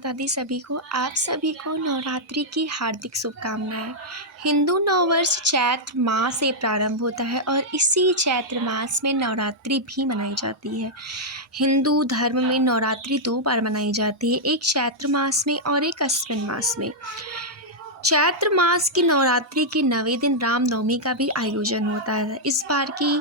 माता दी सभी को। आप सभी को नवरात्रि की हार्दिक शुभकामनाएं। हिंदू नववर्ष चैत्र माह से प्रारंभ होता है और इसी चैत्र मास में नवरात्रि भी मनाई जाती है। हिंदू धर्म में नवरात्रि 2 बार मनाई जाती है, एक चैत्र मास में और एक अश्विन मास में। चैत्र मास की नवरात्रि के 9वें दिन रामनवमी का भी आयोजन होता है। इस बार की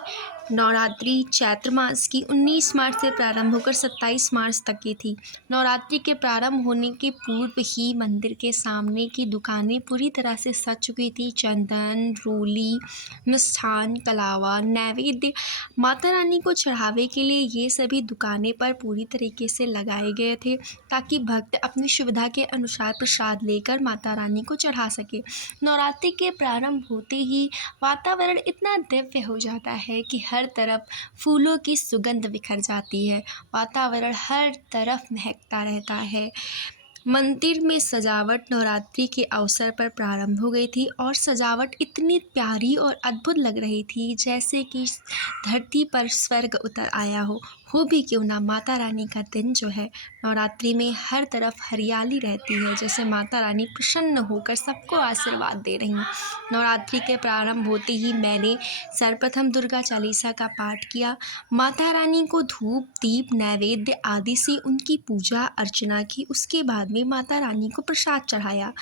नवरात्रि चैत्र मास की 19 मार्च से प्रारंभ होकर 27 मार्च तक की थी। नवरात्रि के प्रारंभ होने के पूर्व ही मंदिर के सामने की दुकानें पूरी तरह से सज चुकी थी। चंदन, रोली, मिष्ठान, कलावा, नैवेद्य माता रानी को चढ़ावे के लिए ये सभी दुकानें पर पूरी तरीके से लगाए गए थे, ताकि भक्त अपनी सुविधा के अनुसार प्रसाद लेकर माता रानी को चढ़ा सके। नवरात्रि के प्रारंभ होते ही वातावरण इतना दिव्य हो जाता है कि हर तरफ फूलों की सुगंध बिखर जाती है। वातावरण हर तरफ महकता रहता है। मंदिर में सजावट नवरात्रि के अवसर पर प्रारंभ हो गई थी और सजावट इतनी प्यारी और अद्भुत लग रही थी जैसे कि धरती पर स्वर्ग उतर आया हो भी क्यों ना। माता रानी का दिन जो है नवरात्रि में हर तरफ हरियाली रहती है, जैसे माता रानी प्रसन्न होकर सबको आशीर्वाद दे रही हैं। नवरात्रि के प्रारंभ होते ही मैंने सर्वप्रथम दुर्गा चालीसा का पाठ किया। माता रानी को धूप, दीप, नैवेद्य आदि से उनकी पूजा अर्चना की। उसके बाद में माता रानी को प्रसाद चढ़ाया।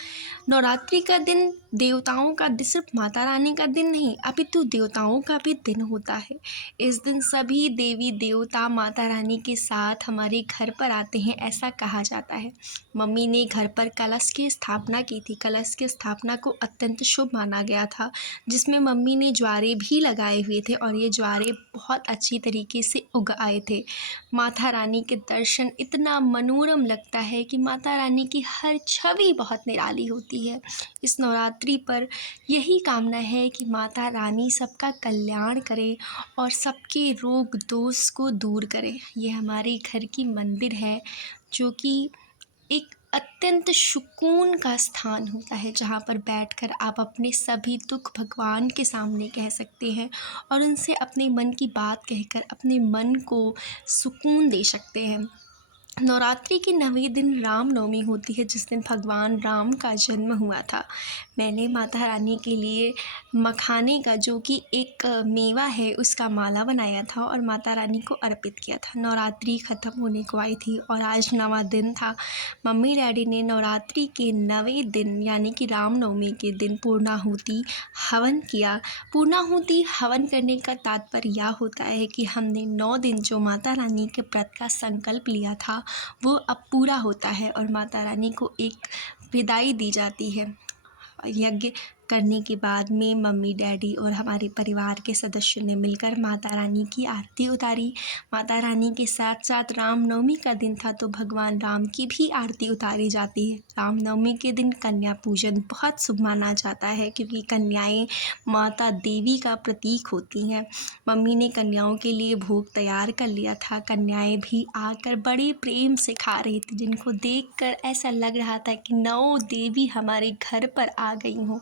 नवरात्रि का दिन देवताओं का, सिर्फ माता रानी का दिन नहीं अपितु देवताओं का भी दिन होता है। इस दिन सभी देवी देवता माता रानी के साथ हमारे घर पर आते हैं, ऐसा कहा जाता है। मम्मी ने घर पर कलश की स्थापना की थी। कलश की स्थापना को अत्यंत शुभ माना गया था, जिसमें मम्मी ने ज्वारे भी लगाए हुए थे और ये ज्वारे बहुत अच्छी तरीके से उग आए थे। माता रानी के दर्शन इतना मनोरम लगता है कि माता रानी की हर छवि बहुत निराली होती है। इस नवरात्रि पर यही कामना है कि माता रानी सबका कल्याण करे और सबके रोग दोष को दूर करे। ये हमारे घर की मंदिर है, जो कि एक अत्यंत सुकून का स्थान होता है, जहाँ पर बैठकर आप अपने सभी दुख भगवान के सामने कह सकते हैं और उनसे अपने मन की बात कहकर अपने मन को सुकून दे सकते हैं। नवरात्रि के 9वें दिन रामनवमी होती है, जिस दिन भगवान राम का जन्म हुआ था। मैंने माता रानी के लिए मखाने का, जो कि एक मेवा है, उसका माला बनाया था और माता रानी को अर्पित किया था। नवरात्रि ख़त्म होने को आई थी और आज 9वां दिन था। मम्मी डैडी ने नवरात्रि के 9वें दिन यानी कि रामनवमी के दिन पूर्णाहुति हवन किया। पूर्णाहुति हवन करने का तात्पर्य यह होता है कि हमने 9 दिन जो माता रानी के व्रत का संकल्प लिया था वो अब पूरा होता है और माता रानी को एक विदाई दी जाती है। यज्ञ करने के बाद में मम्मी डैडी और हमारे परिवार के सदस्यों ने मिलकर माता रानी की आरती उतारी। माता रानी के साथ साथ रामनवमी का दिन था तो भगवान राम की भी आरती उतारी जाती है। रामनवमी के दिन कन्या पूजन बहुत शुभ माना जाता है, क्योंकि कन्याएं माता देवी का प्रतीक होती हैं। मम्मी ने कन्याओं के लिए भोग तैयार कर लिया था। कन्याएं भी आकर बड़े प्रेम से खा रही थी, जिनको देखकर ऐसा लग रहा था कि 9 देवी हमारे घर पर आ गई हों।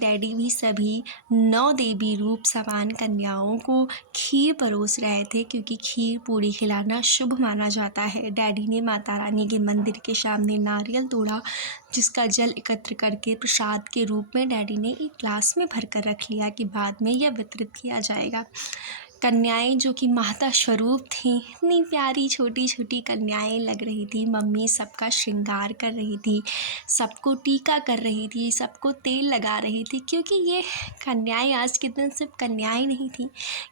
डैडी भी सभी 9 देवी रूप समान कन्याओं को खीर परोस रहे थे, क्योंकि खीर पूरी खिलाना शुभ माना जाता है। डैडी ने माता रानी के मंदिर के सामने नारियल तोड़ा, जिसका जल एकत्र करके प्रसाद के रूप में डैडी ने एक ग्लास में भरकर रख लिया कि बाद में यह वितरित किया जाएगा। कन्याएं जो कि माता स्वरूप थीं, इतनी प्यारी छोटी छोटी कन्याएं लग रही थी। मम्मी सबका श्रृंगार कर रही थी, सबको टीका कर रही थी, सबको तेल लगा रही थी, क्योंकि ये कन्याएं आज के दिन सिर्फ कन्याएं नहीं थी,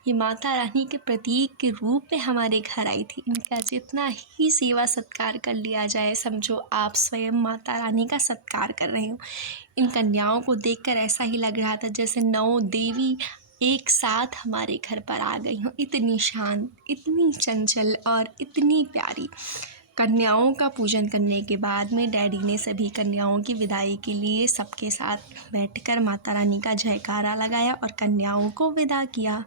ये माता रानी के प्रतीक के रूप में हमारे घर आई थी। इनका जितना ही सेवा सत्कार कर लिया जाए, समझो आप स्वयं माता रानी का सत्कार कर रहे हो। इन कन्याओं को देखकर ऐसा ही लग रहा था जैसे 9 देवी एक साथ हमारे घर पर आ गई हूँ। इतनी शांत, इतनी चंचल और इतनी प्यारी। कन्याओं का पूजन करने के बाद में डैडी ने सभी कन्याओं की विदाई के लिए सबके साथ बैठकर माता रानी का जयकारा लगाया और कन्याओं को विदा किया।